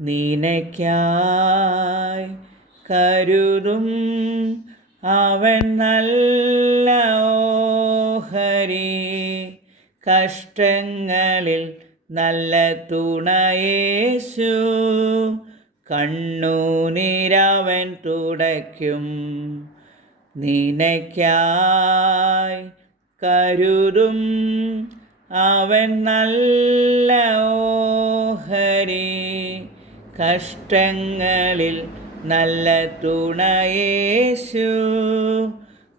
നിനയ്ക്കായി കരുതും അവൻ നല്ല ഓഹരി. കഷ്ടങ്ങളിൽ നല്ല തുണയേശു കണ്ണുനീരവൻ തുടയ്ക്കും. നിനക്കായി കരുതും അവൻ നല്ല ഓഹരി. കഷ്ടങ്ങളിൽ നല്ല തുണയേശു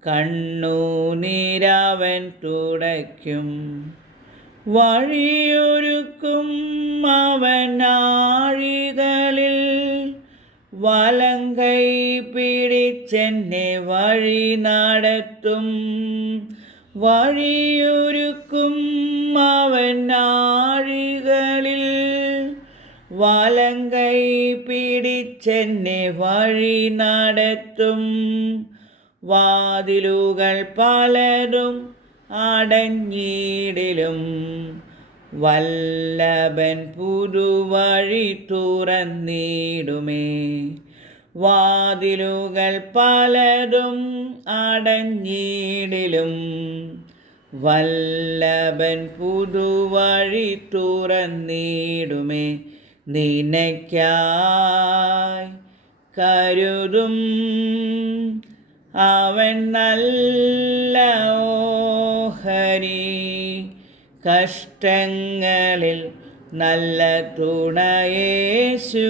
കണ്ണുനീരാവൻ തുടയ്ക്കും. വഴിയൊരുക്കും അവൻ ആഴികളിൽ. വലങ്കൈ പിടിച്ചെന്നെ വഴി നടത്തും. വഴിയൊരുക്കും അവൻ ആഴികളിൽ. വലങ്കൈ പിടിച്ചെന്നെ വഴി നടത്തും. വാതിലുകൾ പലരും അടഞ്ഞിടിലും. വല്ലഭൻ പുതുവഴി തുറന്നിടുമേ. വാതിലുകൾ പലരും അടഞ്ഞിടിലും. വല്ലഭൻ പുതുവഴി തുറന്നിടുമേ. നിനയ്ക്കായി കരുതും അവൻ നല്ല ഓഹരി. കഷ്ടങ്ങളിൽ നല്ല തുണയേശു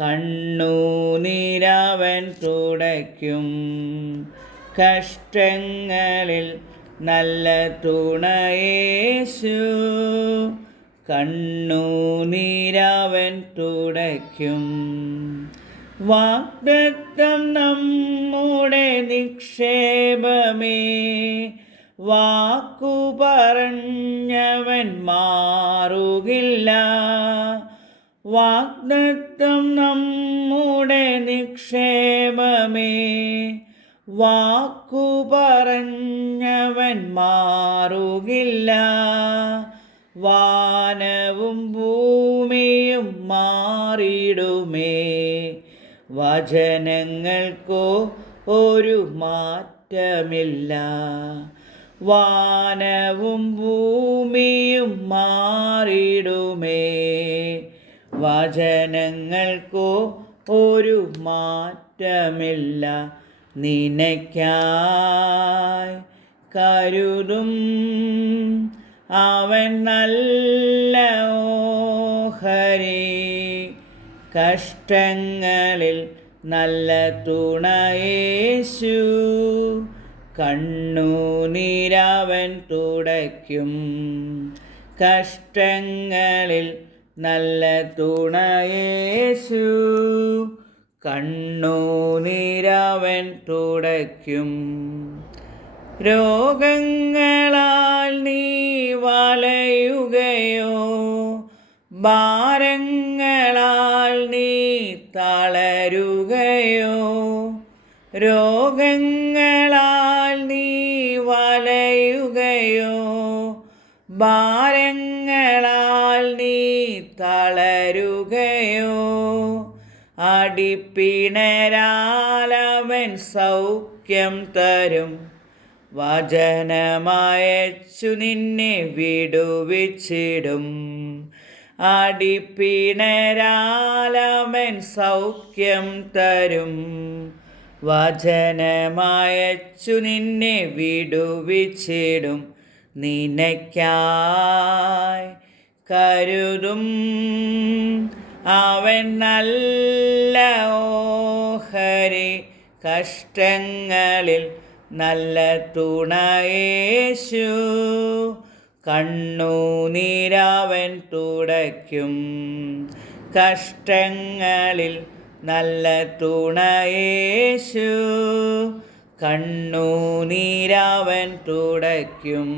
കണ്ണുനീരവൻ തുടയ്ക്കും. കഷ്ടങ്ങളിൽ നല്ല തുണയേശു കണ്ണുനീരവൻ തുടയ്ക്കും. വാഗ്ദത്തം നമ്മുടെ നിക്ഷേപമേ. വാക്കു പറഞ്ഞവൻ മാറുകില്ല. വാഗ്ദത്തം നമ്മുടെ നിക്ഷേപമേ. വാക്കു പറഞ്ഞവൻ മാറുകില്ല. വാനവും ഭൂമിയും മാറിയിടുമേ. വചനങ്ങൾക്കോ ഒരു മാറ്റമില്ല. വാനവും ഭൂമിയും മാറിയിടുമേ. വചനങ്ങൾക്കോ ഒരു മാറ്റമില്ല. നിനയ്ക്കായി കരുതും അവൻ നല്ല ഓഹരി കഷ്ടങ്ങളിൽ നല്ല തുണയേശു കണ്ണുനീരവൻ തുടയ്ക്കും കഷ്ടങ്ങളിൽ നല്ല തുണയേശു കണ്ണുനീരവൻ തുടയ്ക്കും രോഗങ്ങളാൽ ഭാരങ്ങളാൽ നീ തളരുകയോ? രോഗങ്ങളാൽ നീ വലയുകയോ? ഭാരങ്ങളാൽ നീ തളരുകയോ? അടിപ്പിണരാലവൻ സൗഖ്യം തരും. വചനമയച്ചു നിന്നെ വിടുവിച്ചിടും. അടിപ്പിണരാലവൻ സൗഖ്യം തരും. വചനമയച്ചു നിന്നെ വിടുവിച്ചിടും. നിനയ്ക്കായി കരുതും. അവൻ നല്ല ഓഹരി കഷ്ടങ്ങളിൽ നല്ല തുണയേശു. കണ്ണുനീരവൻ തുടയ്ക്കും. കഷ്ടങ്ങളിൽ നല്ല തുണയേശു കണ്ണുനീരവൻ തുടയ്ക്കും.